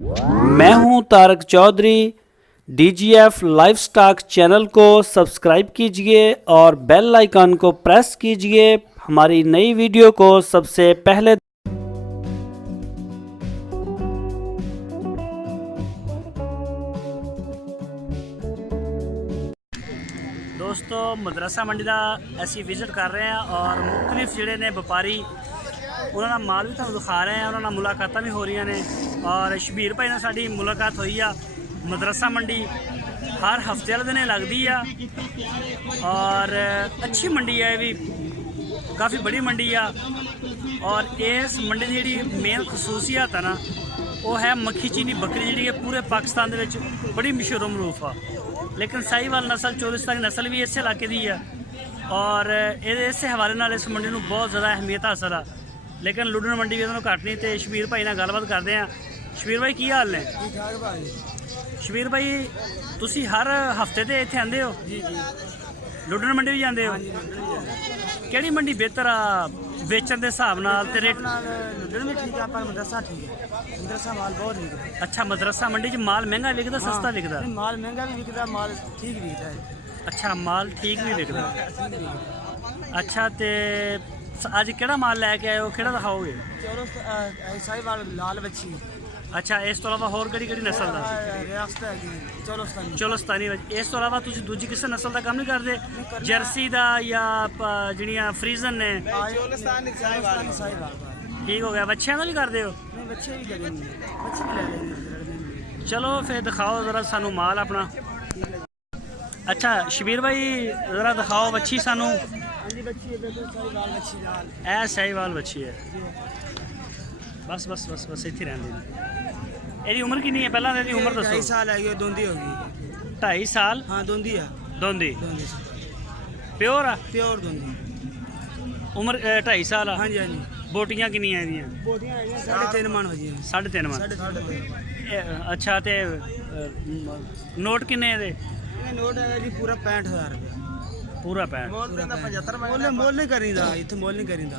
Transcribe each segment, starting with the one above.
मैं हूं Tarak Chaudhary. DGF livestock channel को सब्सक्राइब कीजिए और बेल आइकन को प्रेस कीजिए हमारी नई वीडियो को सबसे पहले। दोस्तों मदरसा मंडी का असी विजिट कर रहे हैं और मुख्तलिफ जोड़े ने व्यापारी उन्होंने माल भी तुहानू दिखा रहे हैं, उन्होंने मुलाकात भी हो रही ने। और शबीर भाई ने साड़ी मुलाकात हुई आ। मदरसा मंडी हर हफ्ते वाले दिन लगती है और अच्छी मंडी है, भी काफ़ी बड़ी मंडी आ। और इस मंडी की जी मेन खसूसियत है ना, वो है मक्खी चीनी बकरी जी पूरे पाकिस्तान के बड़ी मशहूर मरूफ आ। लेकिन साहीवाल नस्ल चोलिस्तानी नस्ल भी इस इलाके की है और इस हवाले नाल इस मंडी को बहुत ज़्यादा अहमियत हासिल है। लेकिन लुडन मंडी भी इन्होंने घट नहीं। तो शबीर भाई नाल गलबात करते हैं। शबीर भाई की हाल ने? शबीर भाई तुसी हर हफ्ते ते इत्थे आंदे हो? लुडन मंडी भी जाते हो? केड़ी मंडी बेहतर आ बेचण दे हिसाब नाल ते रेट? लुडन भी ठीक है पर मदरसा ठीक है। मदरसा माल बहुत बिकदा। अच्छा, मदरसा मंडी च माल महंगा विकदा सस्ता विकदा? माल महंगा भी विकदा, माल ठीक विकदा है। अच्छा, माल ठीक भी विकदा। अच्छा, ते अज केड़ा माल लैके आए हो, केड़ा दिखाओगे? साहीवाल लाल बच्ची। अच्छा, इस तो अलावा होर केड़ी नस्ल का? चोलिस्तानी। चोलिस्तानी। इस तो अलावा तुसी दूजी किसी नस्ल का काम नहीं करते? जर्सी का या जिहड़ियां फ्रीजन ने? ठीक हो गया। बच्चों का भी करते हो? बच्चे भी करेंगे, बच्चे भी ले लेंगे। चलो फिर दिखाओ ज़रा सानू माल अपना। अच्छा शबीर भाई ज़रा दिखाओ बच्ची सानू। ए साहीवाल बच्ची है। बस बस बस बस इत्थे रहंदी। एदी उम्र कितनी है? पहला एदी उम्र दसो। 2.5 साल है, दोंदी होगी। 2.5 साल? हाँ दोंदी है। दोंदी प्योर आ? प्योर दोंदी। उम्र 2.5 साल आ? हाँ जी हाँ जी। बोटियां कितनियां एदियां? बोटियां 3.5 मन हो जी। 3.5 मन। अच्छा, ते नोट किन्ने दे? नोट है जी पूरा 65,000 रुपये। पूरा 65? मोल नहीं करीदा इत्थे, मोल नहीं करीदा।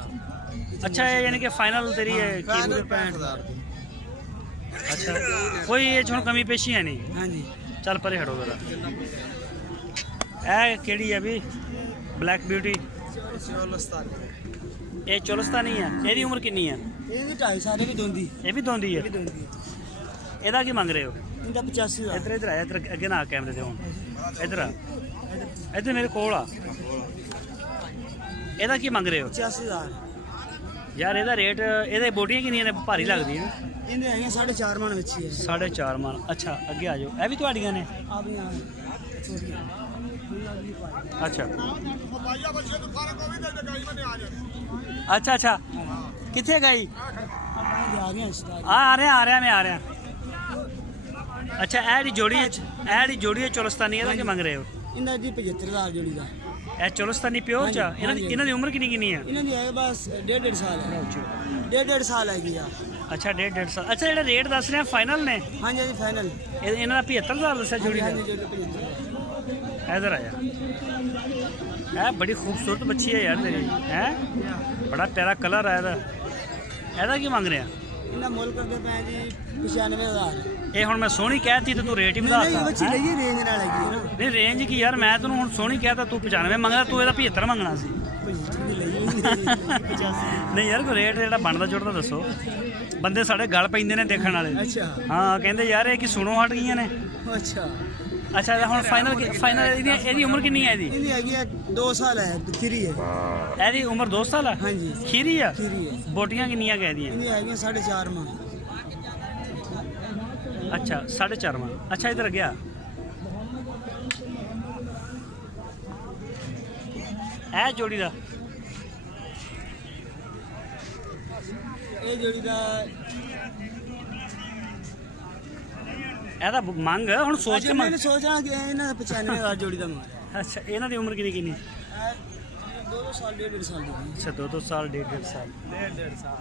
अच्छा, यानी कि फाइनल तेरी है? 65,000। अच्छा, कोई ये हुण कमी पेशी है नहीं? हाँ जी। चल परे हटो जरा। ए केड़ी है भी? Black beauty? ये चोलिस्तानी है। एदी उम्र कितनी है? ये 2.5 साल भी दोंदी। ये भी दोंदी है? एदा की मंग रहे हो? इनका 85,000। इधर इधर आया, इधर अगे ना कैमरे से हुण इधर आ, इधर मेरे कोल आ। एदा की मंग रहे हो? 85,000। यार एदा रेट, एदे बोटियां कितनियां ने? भारी लगदी है। इन्हें है 4.5 मन बच्ची है। 4.5 मन। अच्छा, अगे आ जाओ। ए भी तुहाडियां ने? अच्छा अच्छा अच्छा, कितने गई? आ रहा मैं आ रहा। अच्छा, एडी जोड़ी है चोलिस्तानी, एदा की मंग रहे हो? इन्हां दी 75,000 जोड़ी दा। ए चोलिस्तानी प्योर चा? इन्हां दी उम्र कितनी है? इन्हां दी है बस 1.5 साल है। 1.5 साल है जी। अच्छा, 1.5 साल। अच्छा, जेड़ा रेट दस रहे फाइनल ने? हाँ जी फाइनल। इन्हां दा 75,000 दस्या जोड़ी दा? इधर आया। है बड़ी खूबसूरत बच्ची है यार तेरी, है बड़ा प्यारा कलर है ਇਹਦਾ। ਇਹਦਾ ਕੀ ਮੰਗ ਰਿਹਾ? ਇਹਨਾਂ ਮੁੱਲ ਕਰਦੇ ਪਏ ਜੀ 95,000। ਇਹ ਹੁਣ ਮੈਂ ਸੋਹਣੀ ਕਹਿਤੀ ਤੇ ਤੂੰ ਰੇਟ ਹੀ ਵਧਾਤਾ। ਨਹੀਂ ਬੱਚੀ ਲਈ ਰੇਂਜ ਨਾਲ ਹੈਗੀ ਨਾ। ਨਹੀਂ ਰੇਂਜ ਕੀ ਯਾਰ, ਮੈਂ ਤੈਨੂੰ ਹੁਣ ਸੋਹਣੀ ਕਹਿਤਾ, ਤੂੰ 95 ਮੰਗਦਾ, ਤੂੰ ਇਹਦਾ 75 ਮੰਗਣਾ ਸੀ। ਨਹੀਂ ਯਾਰ ਕੋਈ ਰੇਟ ਜਿਹੜਾ ਬਣਦਾ ਜੁੜਦਾ ਦੱਸੋ। ਬੰਦੇ ਸਾਡੇ ਗਲ ਪੈਂਦੇ ਨੇ ਦੇਖਣ ਵਾਲੇ। ਅੱਛਾ ਹਾਂ, ਕਹਿੰਦੇ ਯਾਰ ਇਹ ਕੀ ਸੁਣੋ ਹਟ ਗਈਆਂ ਨੇ। ਅੱਛਾ ਅੱਛਾ, ਹੁਣ ਫਾਈਨਲ ਇਹਦੀ ਉਮਰ ਕਿੰਨੀ ਹੈ? ਇਹਦੀ ਹੈਗੀ ਹੈ 2 ਸਾਲ ਹੈ, ਖੀਰੀ ਹੈ। ਇਹਦੀ ਉਮਰ 2 ਸਾਲ ਆ? ਹਾਂਜੀ। ਖੀਰੀ ਆ? ਖੀਰੀ ਹੈ। ਬੋਟੀਆਂ ਕਿੰਨੀਆਂ ਕਹਿ ਦੀਆਂ? ਇਹਦੀ ਹੈਗੀ 4.5 ਮਨ। अच्छा, 4.5 मन। अच्छा, इधर गया। ए जोड़ी दा? ਇਹ जोड़ी ਦਾ ਇਹਦਾ ਮੰਗ ਹੁਣ ਸੋਚ ਕੇ ਮੈਂ ਸੋਚਣਾ ਕਿ ਇਹਨਾਂ ਦਾ 95,000 ਜੋੜੀ ਦਾ ਮਾਲ। ਅੱਛਾ, ਇਹਨਾਂ ਦੀ ਉਮਰ ਕਿੰਨੀ? 2 ਸਾਲ 1.5 ਸਾਲ ਦੀ। ਅੱਛਾ, 2 ਸਾਲ 1.5 ਸਾਲ। 1.5 ਸਾਲ।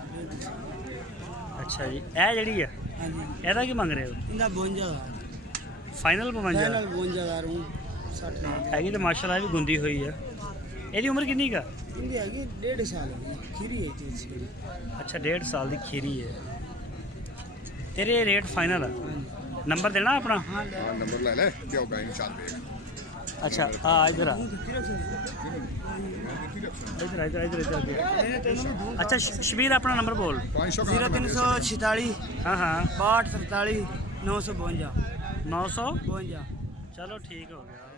ਅੱਛਾ ਜੀ, ਇਹ ਜਿਹੜੀ ਹੈ ਹਾਂਜੀ ਇਹਦਾ ਕੀ ਮੰਗ ਰਹੇ ਹੋ? ਇਹਦਾ 52,000 ਫਾਈਨਲ 52? ਫਾਈਨਲ 52,000 ਨੂੰ 60 ਹੈਗੀ ਤਾਂ ਮਾਸ਼ਾਅੱਲਾ ਵੀ ਗੁੰਦੀ ਹੋਈ ਹੈ। ਇਹਦੀ ਉਮਰ ਕਿੰਨੀ ਕਾ? ਇਹਦੀ ਹੈਗੀ 1.5 ਸਾਲ। ਖੀਰੀ ਹੈ। अच्छा, 1.5 साल की खीरी है। तेरे रेट फाइनल है। नंबर देना अपना। हाँ नंबर ले ले क्या होगा इंशाल्लाह। अच्छा हाँ इधर आ, इधर इधर इधर इधर। अच्छा शबीर अपना नंबर बोल। 0346 हाँ हाँ 62 47 952 900। 52। चलो ठीक हो गया।